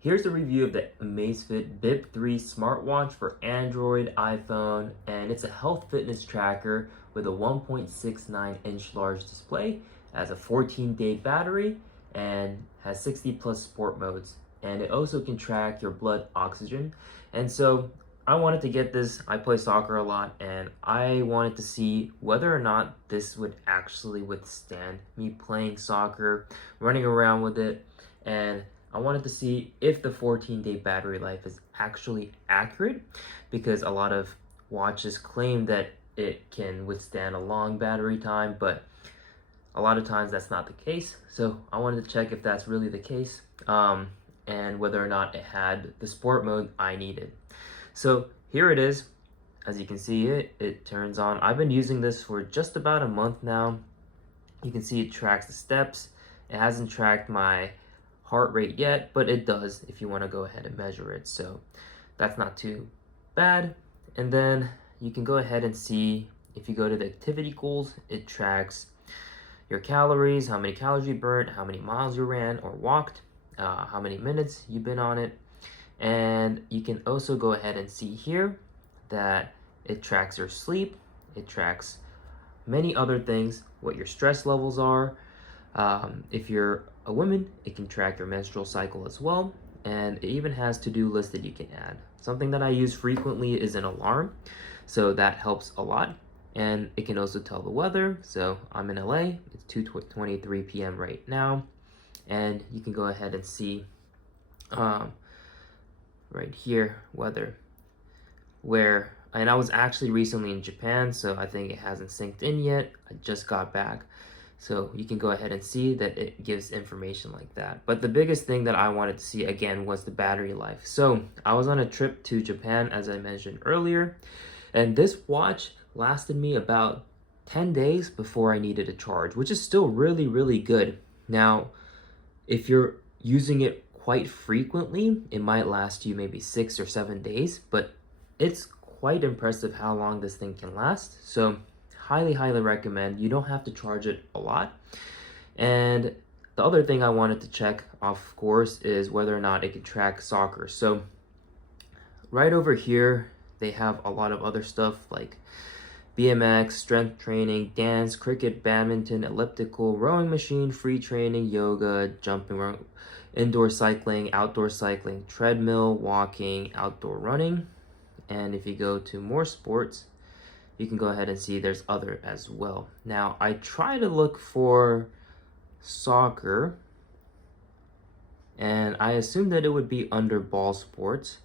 Here's a review of the Amazfit Bip 3 smartwatch for Android, iPhone, and it's a health fitness tracker with a 1.69-inch large display, has a 14-day battery, and has 60 plus sport modes. And it also can track your blood oxygen. And so I wanted to get this. I play soccer a lot, and I wanted to see whether or not this would actually withstand me playing soccer, running around with it, and I wanted to see if the 14-day battery life is actually accurate, because a lot of watches claim that it can withstand a long battery time, but a lot of times that's not the case. So I wanted to check if that's really the case, and whether or not it had the sport mode I needed. So here it is. As you can see, it turns on. I've been using this for just about a month now. You can see it tracks the steps. It hasn't tracked my heart rate yet, but it does if you want to go ahead and measure it, so that's not too bad. And then you can go ahead and see, if you go to the activity goals, it tracks your calories, how many calories you burnt, how many miles you ran or walked, how many minutes you've been on it. And you can also go ahead and see here that it tracks your sleep, it tracks many other things, what your stress levels are. If you're a woman, it can track your menstrual cycle as well, and it even has to-do lists that you can add. Something that I use frequently is an alarm, so that helps a lot. And it can also tell the weather. So I'm in LA, it's 2:23 p.m. right now, and you can go ahead and see right here weather, and I was actually recently in Japan, so I think it hasn't synced in yet. I just got back. So you can go ahead and see that it gives information like that. But the biggest thing that I wanted to see again was the battery life. So I was on a trip to Japan, as I mentioned earlier, and this watch lasted me about 10 days before I needed a charge, which is still really, really good. Now, if you're using it quite frequently, it might last you maybe 6 or 7 days, but it's quite impressive how long this thing can last. So highly recommend. You don't have to charge it a lot. And the other thing I wanted to check, of course, is whether or not it can track soccer. So right over here, they have a lot of other stuff like BMX, strength training, dance, cricket, badminton, elliptical, rowing machine, free training, yoga, jumping, indoor cycling, outdoor cycling, treadmill, walking, outdoor running. And if you go to more sports, you can go ahead and see there's other as well. Now, I try to look for soccer, and I assumed that it would be under ball sports,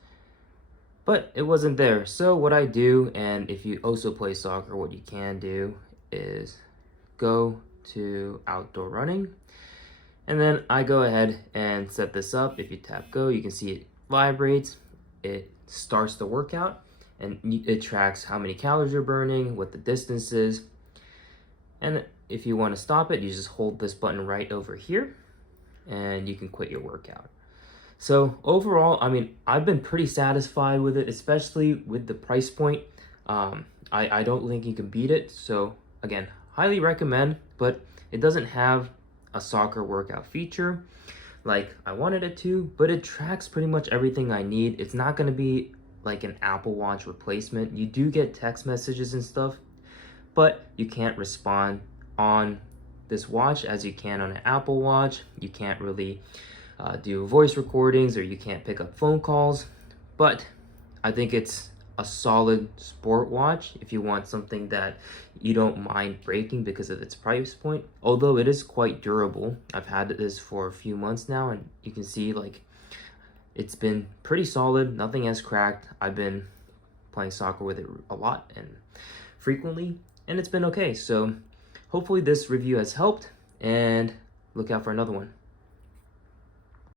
but it wasn't there. So what I do, and if you also play soccer, what you can do is go to outdoor running, and then I go ahead and set this up. If you tap go, you can see it vibrates, it starts the workout, and it tracks how many calories you're burning, what the distance is. And if you want to stop it, you just hold this button right over here and you can quit your workout. So overall, I mean, I've been pretty satisfied with it, especially with the price point. I don't think you can beat it. So again, highly recommend, but it doesn't have a soccer workout feature like I wanted it to, but it tracks pretty much everything I need. It's not going to be like an Apple Watch replacement. You do get text messages and stuff, but you can't respond on this watch as you can on an Apple Watch. You can't really do voice recordings, or you can't pick up phone calls. But I think it's a solid sport watch if you want something that you don't mind breaking because of its price point, although it is quite durable. I've had this for a few months now, and you can see like it's been pretty solid. Nothing has cracked. I've been playing soccer with it a lot and frequently, and it's been okay. So hopefully this review has helped, and look out for another one.